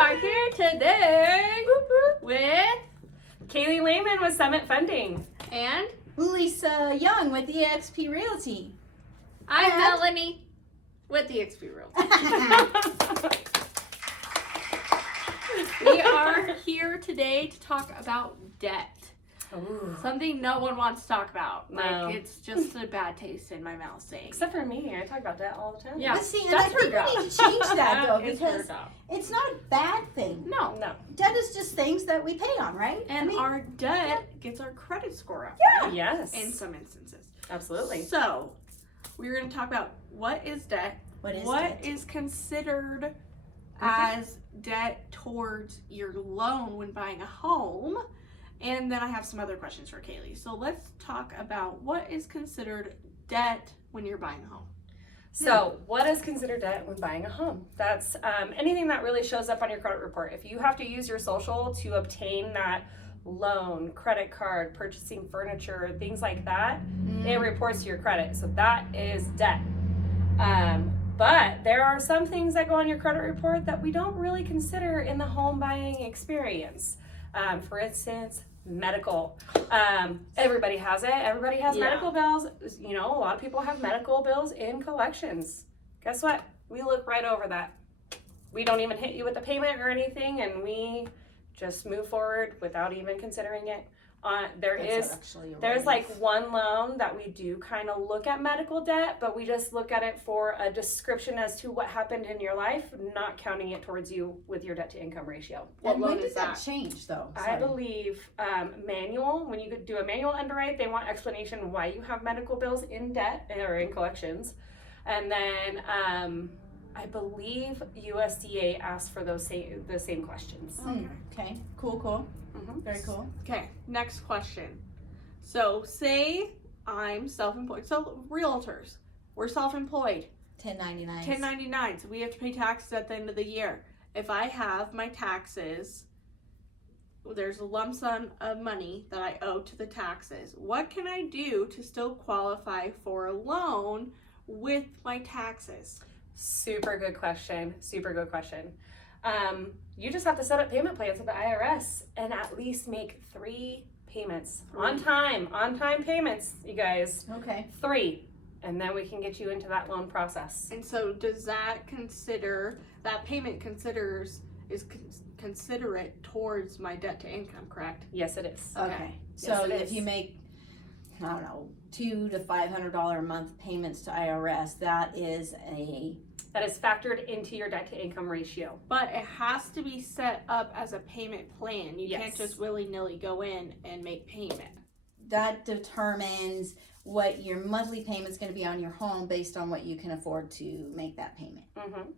are here today with Kaylee Lehman with Summit Funding. And Lisa Young with EXP Realty. I'm Melanie with EXP Realty. We are here today to talk about debt. Ooh. Something no one wants to talk about. No. Like, it's just a bad taste in my mouth saying. Except for me, I talk about that all the time. Yeah. But see, and That's I her think job. we need to change that though, It's her because job. it's not a bad thing. No. No. Debt is just things that we pay on, right? And our debt gets our credit score up. Yeah. Right? Yes. In some instances. Absolutely. So, we're going to talk about what is debt, what is what debt? is considered as debt towards your loan when buying a home, and then I have some other questions for Kaylee. So let's talk about what is considered debt when you're buying a home. So, what is considered debt when buying a home? That's anything that really shows up on your credit report. If you have to use your social to obtain that loan, credit card, purchasing furniture, things like that, it reports to your credit. So that is debt. But there are some things that go on your credit report that we don't really consider in the home buying experience. For instance, medical. Everybody has it. Everybody has medical bills. You know, a lot of people have medical bills in collections. Guess what? We look right over that. We don't even hit you with the payment or anything, and we just move forward without even considering it. There's like one loan that we do kind of look at medical debt, but we just look at it for a description as to what happened in your life, not counting it towards you with your debt to income ratio. And when loan did is that that? change though? I believe manual, when you do a manual underwrite, they want explanation why you have medical bills in debt or in collections. And then I believe USDA asks for the same questions. Okay. Cool. Mm-hmm. Very cool. Okay, next question. So say I'm self-employed. So realtors, we're self-employed. 1099. 1099, so we have to pay taxes at the end of the year. If I have my taxes, there's a lump sum of money that I owe to the taxes. What can I do to still qualify for a loan with my taxes? Super good question. You just have to set up payment plans with the IRS and at least make 3 payments on time payments, you guys. Okay. 3, and then we can get you into that loan process. And so does that considerate towards my debt to income, correct? Yes, it is. Okay. So Yes, it if is. you make, I don't know, $200 to $500 a month payments to IRS, that is factored into your debt to income ratio. But it has to be set up as a payment plan. You Yes. can't just willy-nilly go in and make payment. that determines what your monthly payment's going to be on your home based on what you can afford to make that payment. Mm-hmm.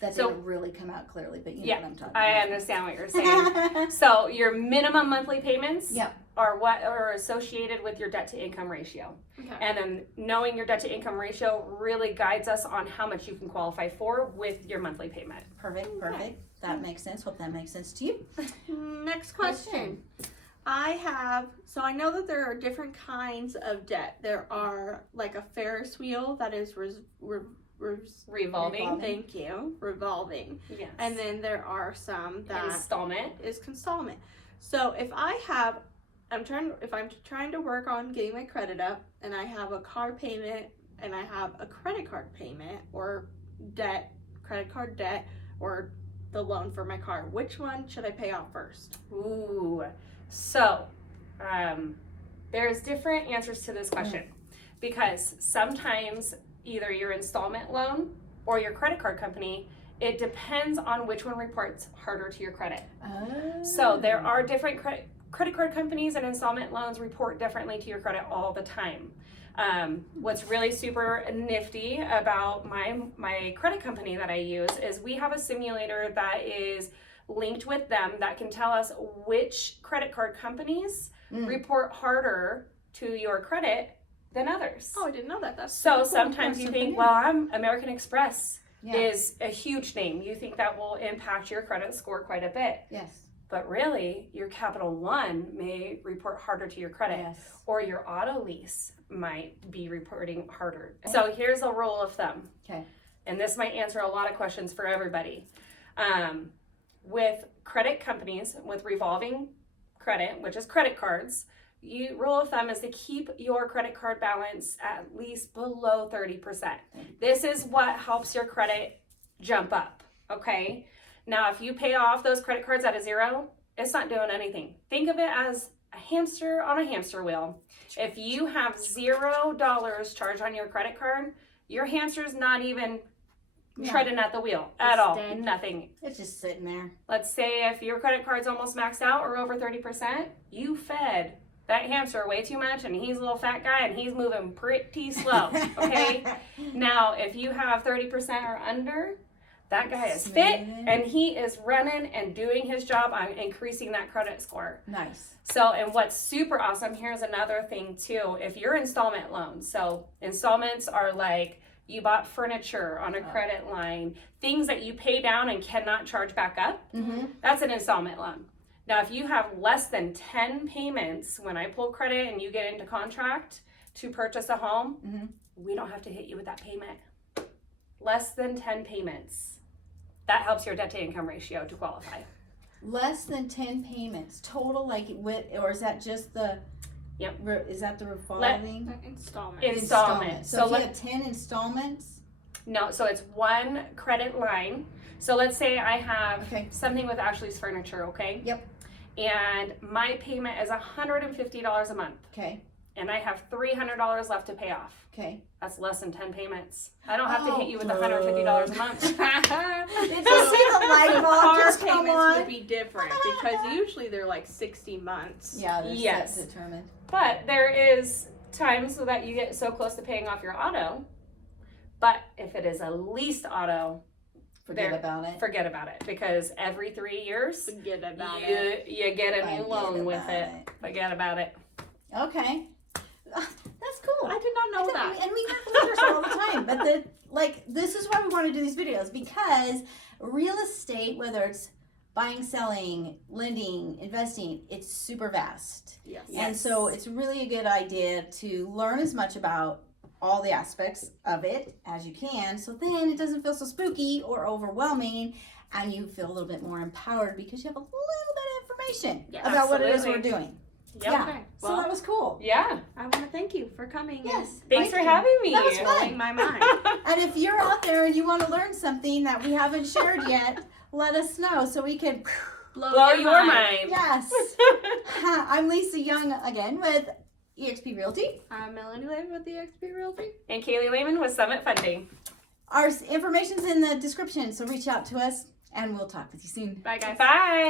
That So- didn't really come out clearly, but you know Yeah, what I'm talking I about. understand what you're saying. So your minimum monthly payments Yep. are what are associated with your debt to income ratio. Okay. And then knowing your debt to income ratio really guides us on how much you can qualify for with your monthly payment. Perfect. That makes sense. Hope that makes sense to you. Next question. I know that there are different kinds of debt. There are like a Ferris wheel that is Revolving. Thank you. Revolving. Yes. And then there are some that Installment. is installment. So if I'm trying to work on getting my credit up, and I have a car payment and I have a credit card payment or credit card debt, or the loan for my car, which one should I pay off first? Ooh. So, there's different answers to this question because sometimes either your installment loan or your credit card company, it depends on which one reports harder to your credit. Oh. So there are different credit card companies and installment loans report differently to your credit all the time. What's really super nifty about my credit company that I use is we have a simulator that is linked with them that can tell us which credit card companies report harder to your credit than others. Oh, I didn't know that. That's So cool. sometimes you think, well, American Express Yeah. is a huge name. You think that will impact your credit score quite a bit. Yes. But really, your Capital One may report harder to your credit, Yes. or your auto lease might be reporting harder. So here's a rule of thumb. Okay. And this might answer a lot of questions for everybody. with credit companies with revolving credit, which is credit cards, rule of thumb is to keep your credit card balance at least below 30%. This is what helps your credit jump up, okay? Now, if you pay off those credit cards at a zero, it's not doing anything. Think of it as a hamster on a hamster wheel. If you have $0 charged on your credit card, your hamster's not even treading at the wheel at all. dead. Nothing. It's just sitting there. Let's say if your credit card's almost maxed out or over 30%, you fed that hamster way too much and he's a little fat guy and he's moving pretty slow, okay? Now, if you have 30% or under, that guy is fit and he is running and doing his job on increasing that credit score. Nice. So, and what's super awesome, here's another thing too. If you're installment loans, so installments are like you bought furniture on a credit line, things that you pay down and cannot charge back up, that's an installment loan. Now, if you have less than 10 payments, when I pull credit and you get into contract to purchase a home, we don't have to hit you with that payment. Less than 10 payments. That helps your debt to income ratio to qualify. Less than 10 payments total, like with, or is that just the? Yep. Is that the revolving? Installment. Installment. So if you have 10 installments. No, so it's one credit line. So let's say I have Okay. something with Ashley's furniture, okay? Yep. And my payment is $150 a month. Okay. And I have $300 left to pay off. Okay. That's less than 10 payments. I don't have to hit you with $150 a month. Did you see the light bulb Car just come payments on? would be different because usually they're like 60 months. Yeah, they're Yes. set determined. But there is times so that you get so close to paying off your auto. But if it is a leased auto, Forget about it. forget about it. Because every 3 years, Forget about it. you get a new Forget loan with about it. it. Forget about it. Okay. That's cool. I did not know that. And we have lenders all the time. But this is why we want to do these videos, because real estate, whether it's buying, selling, lending, investing, it's super vast. Yes. And so it's really a good idea to learn as much about all the aspects of it as you can, so then it doesn't feel so spooky or overwhelming, and you feel a little bit more empowered because you have a little bit of information Yeah, about what it is we're absolutely. doing. Yep. Yeah. Okay. So Well, that was cool. Yeah. I want to thank you for coming. Yes. Thanks Thank for you. having me. That was and fun. blowing my mind. And if you're out there and you want to learn something that we haven't shared yet, let us know so we can. Blow your mind. Yes. I'm Lisa Young again with eXp Realty. I'm Melanie Leyva with the XP Realty. And Kaylee Lehman with Summit Funding. Our information's in the description, so reach out to us and we'll talk with you soon. Bye, guys. Bye.